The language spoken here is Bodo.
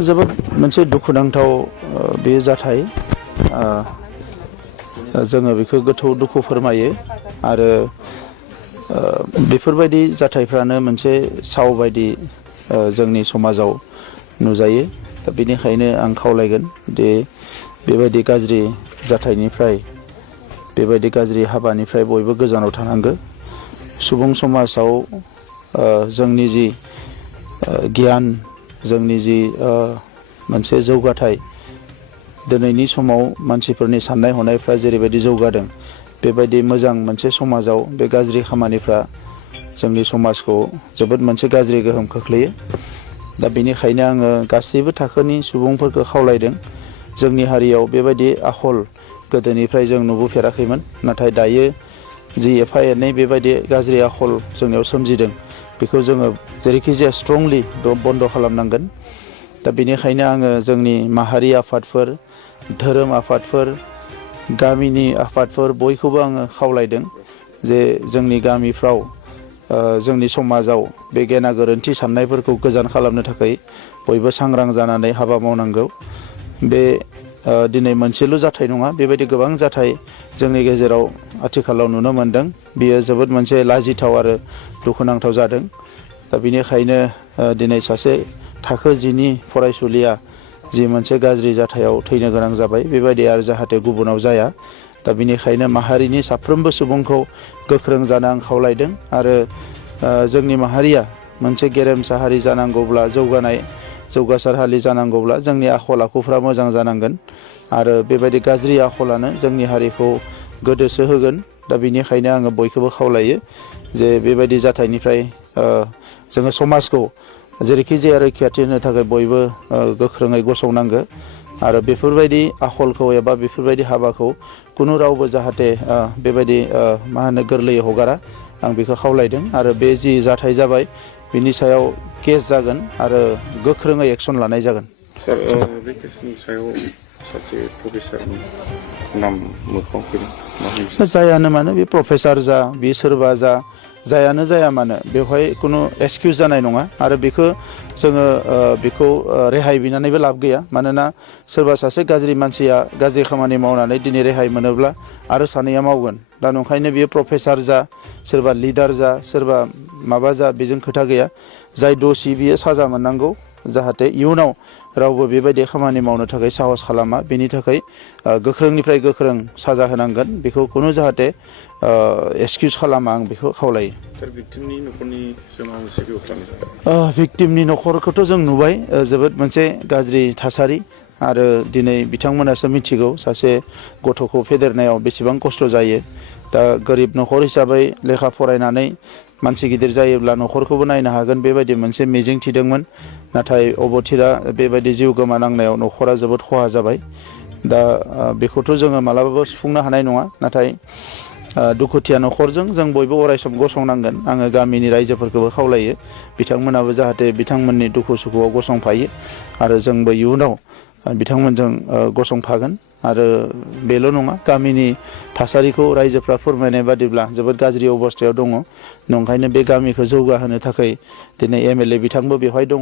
जोबोद मोनसे दुखुनांथाव बे जाथाय जोङो बेखौ गोथौ दुखु फोरमायो आरो बेफोरबायदि जाथायफ्रानो मोनसे साव बायदि जोंनि समाजाव नुजायो। दा बेनिखायनो आं खावलायगोन दि बेबायदि गाज्रि जाथायनिफ्राय बेबायदि गाज्रि हाबानिफ्राय बयबो गोजानाव थानांगौ। सुबुं समाजाव जोंनि जि गियान जोंनि जि मोनसे जौगाथाय दिनैनि समाव मानसिफोरनि साननाय हनायफ्रा जेरैबायदि जौगादों बेबायदि मोजां मोनसे समाजाव बे गाज्रि खामानिफ्रा जोंनि समाजखौ जोबोद मोनसे गाज्रि गोहोम खोख्लैयो। दा बेनिखायनो आङो गासैबो थाखोनि सुबुंफोरखौ खावलायदों जोंनि हारियाव बेबायदि आखल गोदोनिफ्राय जों नुबोफेराखैमोन, नाथाय दायो जि एफा एनै बेबायदि गाज्रि आखल जोंनियाव सोमजिदों बेखौ जोङो जेरैखि जाया स्ट्रंलि बन्द' खालामनांगोन। दा बेनिखायनो आङो जोंनि माहारि आफादफोर, धोरोम आफादफोर, गामिनि आफादफोर बयखौबो आङो खावलायदों जे जोंनि गामिफ्राव जोंनि समाजाव बे गेना गोरोन्थि साननायफोरखौ गोजान खालामनो थाखाय बयबो सांग्रां जानानै हाबा मावनांगौ। बे दिनै मोनसेल' जाथाय नङा, बेबायदि गोबां जाथाय जोंनि गेजेराव आथिखालाव नुनो मोनदों। बियो जोबोद मोनसे लाजिथाव आरो दुखुनांथाव जादों। दा बेनिखायनो दिनै सासे थाखो 10नि फरायसुलिया जि मोनसे गाज्रि जाथायाव थैनो गोनां जाबाय, बेबायदि आरो जाहाथे गुबुनाव जाया। दा बेनिखायनो माहारिनि साफ्रोमबो सुबुंखौ गोख्रों जानो आं खावलायदों आरो जोंनि माहारिया मोनसे गेरेमसा हारि जानांगौब्ला, जौगासार हारि जानांगौब्ला जोंनि आखल आखुफ्रा मोजां जानांगोन आरो बेबायदि गाज्रि आखलानो जोंनि हारिखौ गोदोसो होगोन। दा बेनिखायनो आङो बयखौबो खावलायो जे बेबायदि जाथायनिफ्राय जोङो समाजखौ जेरैखि जाया रैखाथि होनो थाखाय बयबो गोख्रोङै गसंनांगो आरो बेफोरबायदि आखलखौ एबा बेफोरबायदि हाबाखौ कुनु रावबो जाहाथे बेबायदि गोरलैयै हगारा, आं बेखौ खावलायदों। आरो बे जि जाथाय जाबाय बिनि सायाव केस जागोन आरो गोख्रोङै एक्सन लानाय जागोन। सार, बे केसनि सायाव सासे प्रफेसारनि नाम मोखाङाव फैदों। जायानो मानो बे प्रफेसार जा, बे सोरबा जा, जायानो जाया मानो बेवहाय खुनु एक्सकिउज जानाय नङा आरो बेखौ जोङो बेखौ रेहाय बिनानैबो लाब गैया। मानोना सोरबा सासे गाज्रि मानसिया गाज्रि खामानि मावनानै दिनै रेहाय मोनोब्ला आरो सानैया मावगोन। दा नंखायनो बियो प्रफेसार जा, सोरबा लिडार जा, सोरबा माबा जा, बेजों खोथा गैया। जाय दसि बियो साजा मोननांगौ, जाहाथे इयुनाव रावबो बेबायदि खामानि मावनो थाखाय साहस खालामा। बेनि थाखाय गोख्रोंनिफ्राय गोख्रों साजा होनांगोन, बेखौ खुनु जाहाथे एक्सकिउज खालामा, आं बेखौ खावलायो। भिक्टिमनि न'खरखौथ' जों नुबाय, जोबोद मोनसे गाज्रि थासारि आरो दिनै बिथांमोनासो मिथिगौ सासे गथ'खौ फेदेरनायाव बेसेबां खस्थ' जायो। दा गोरिब न'खर हिसाबै लेखा फरायनानै मानसि गिदिर जायोब्ला न'खरखौबो नायनो हागोन बेबायदि मोनसे मिजिं थिदोंमोन, नाथाय अबथिरा बेबायदि जिउ गोमानांनायाव न'खरा जोबोद खहा जाबाय। दा बेखौथ' जोङो मालाबाबो सुफुंनो हानाय नङा, नाथाय दुखुथिया न'खरजों जों बयबो अरायसम गसंनांगोन। आङो गामिनि रायजोफोरखौबो खावलायो बिथांमोनाबो जाहाथे बिथांमोननि दुखु सुखुआव गसंफायो आरो जोंबो इयुनाव बिथांमोनजों गसंफागोन। आरो बेल' नङा, गामिनि थासारिखौ रायजोफ्रा फोरमायनाय बादिब्ला जोबोद गाज्रि अबस्थायाव दङ। नंखायनो बे गामिखौ जौगाहोनो थाखाय दिनै MLA बिथांबो बेवहाय दङ।